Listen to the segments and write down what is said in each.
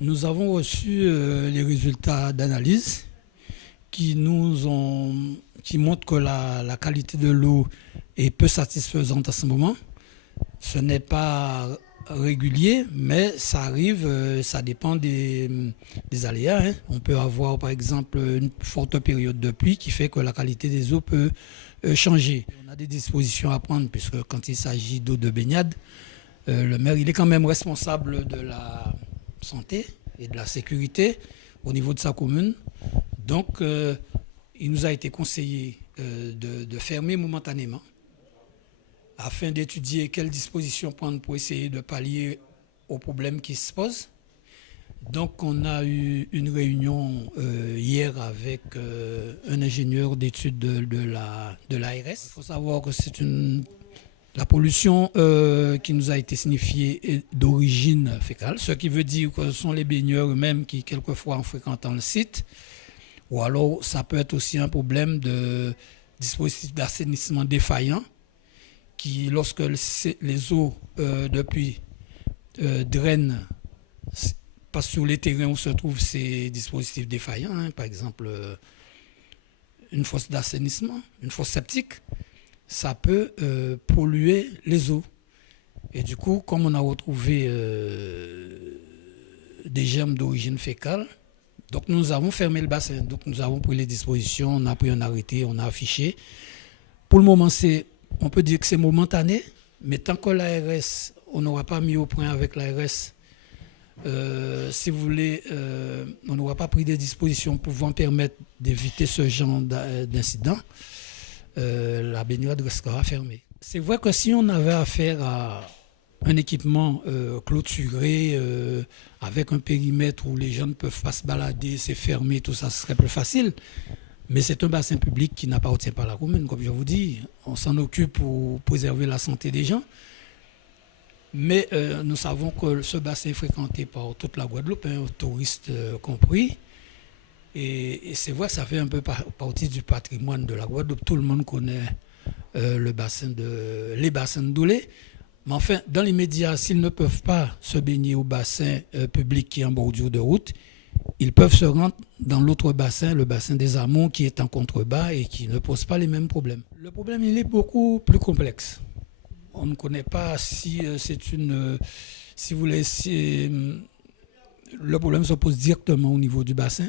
Nous avons reçu les résultats d'analyse qui montrent que la qualité de l'eau est peu satisfaisante à ce moment. Ce n'est pas régulier, mais ça arrive, ça dépend des aléas, hein. On peut avoir par exemple une forte période de pluie qui fait que la qualité des eaux peut changer. On a des dispositions à prendre puisque quand il s'agit d'eau de baignade, le maire il est quand même responsable de la santé et de la sécurité au niveau de sa commune. Donc il nous a été conseillé de fermer momentanément afin d'étudier quelles dispositions prendre pour essayer de pallier aux problèmes qui se posent. Donc on a eu une réunion hier avec un ingénieur d'études de l'ARS. Il faut savoir que la pollution qui nous a été signifiée est d'origine fécale, ce qui veut dire que ce sont les baigneurs eux-mêmes qui, quelquefois, en fréquentant le site, ou alors ça peut être aussi un problème de dispositif d'assainissement défaillant, qui, lorsque les eaux de pluie drainent, passent sur les terrains où se trouvent ces dispositifs défaillants, hein, par exemple une fosse d'assainissement, une fosse septique, ça peut polluer les eaux. Et du coup, comme on a retrouvé des germes d'origine fécale, donc nous avons fermé le bassin. Donc nous avons pris les dispositions, on a pris un arrêté, on a affiché. Pour le moment, on peut dire que c'est momentané, mais tant que l'ARS, on n'aura pas mis au point avec l'ARS, si vous voulez, on n'aura pas pris des dispositions pouvant permettre d'éviter ce genre d'incident, la baignade restera fermée. C'est vrai que si on avait affaire à un équipement clôturé, avec un périmètre où les gens ne peuvent pas se balader, c'est fermé, tout ça, ce serait plus facile. Mais c'est un bassin public qui n'appartient pas à la commune, comme je vous dis. On s'en occupe pour préserver la santé des gens. Mais nous savons que ce bassin est fréquenté par toute la Guadeloupe, hein, touristes compris. Et c'est vrai que ça fait un peu partie du patrimoine de la Guadeloupe. Tout le monde connaît les bassins de Doulé. Mais enfin, dans les médias, s'ils ne peuvent pas se baigner au bassin public qui est en bordure de route, ils peuvent se rendre dans l'autre bassin, le bassin des Amons, qui est en contrebas et qui ne pose pas les mêmes problèmes. Le problème, il est beaucoup plus complexe. On ne connaît pas si c'est une... si vous laissez... Le problème se pose directement au niveau du bassin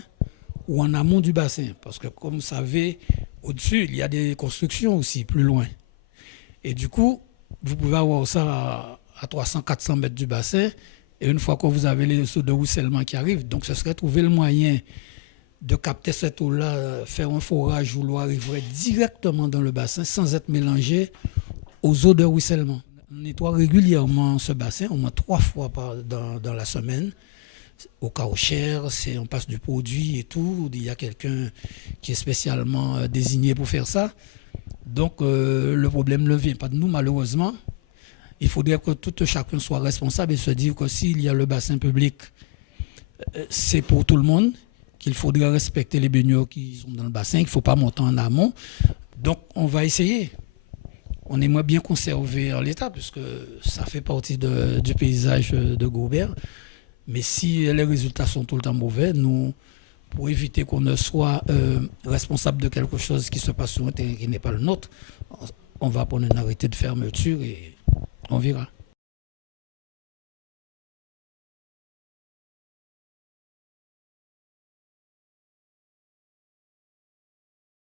ou en amont du bassin. Parce que, comme vous savez, au-dessus, il y a des constructions aussi, plus loin. Et du coup, vous pouvez avoir ça à 300-400 mètres du bassin. Et une fois que vous avez les eaux de ruissellement qui arrivent, donc ce serait trouver le moyen de capter cette eau-là, faire un forage où l'eau arriverait directement dans le bassin sans être mélangée aux eaux de ruissellement. On nettoie régulièrement ce bassin, au moins 3 fois dans la semaine. Au Cauchère, on passe du produit et tout. Il y a quelqu'un qui est spécialement désigné pour faire ça. Donc le problème ne vient pas de nous, malheureusement. Il faudrait que tout chacun soit responsable et se dire que s'il y a le bassin public, c'est pour tout le monde, qu'il faudrait respecter les baigneurs qui sont dans le bassin, qu'il ne faut pas monter en amont. Donc on va essayer. On aimerait bien conserver en l'état, puisque ça fait partie du paysage de Gaubert. Mais si les résultats sont tout le temps mauvais, nous, pour éviter qu'on ne soit responsable de quelque chose qui se passe sur un terrain qui n'est pas le nôtre, on va prendre un arrêté de fermeture et on verra.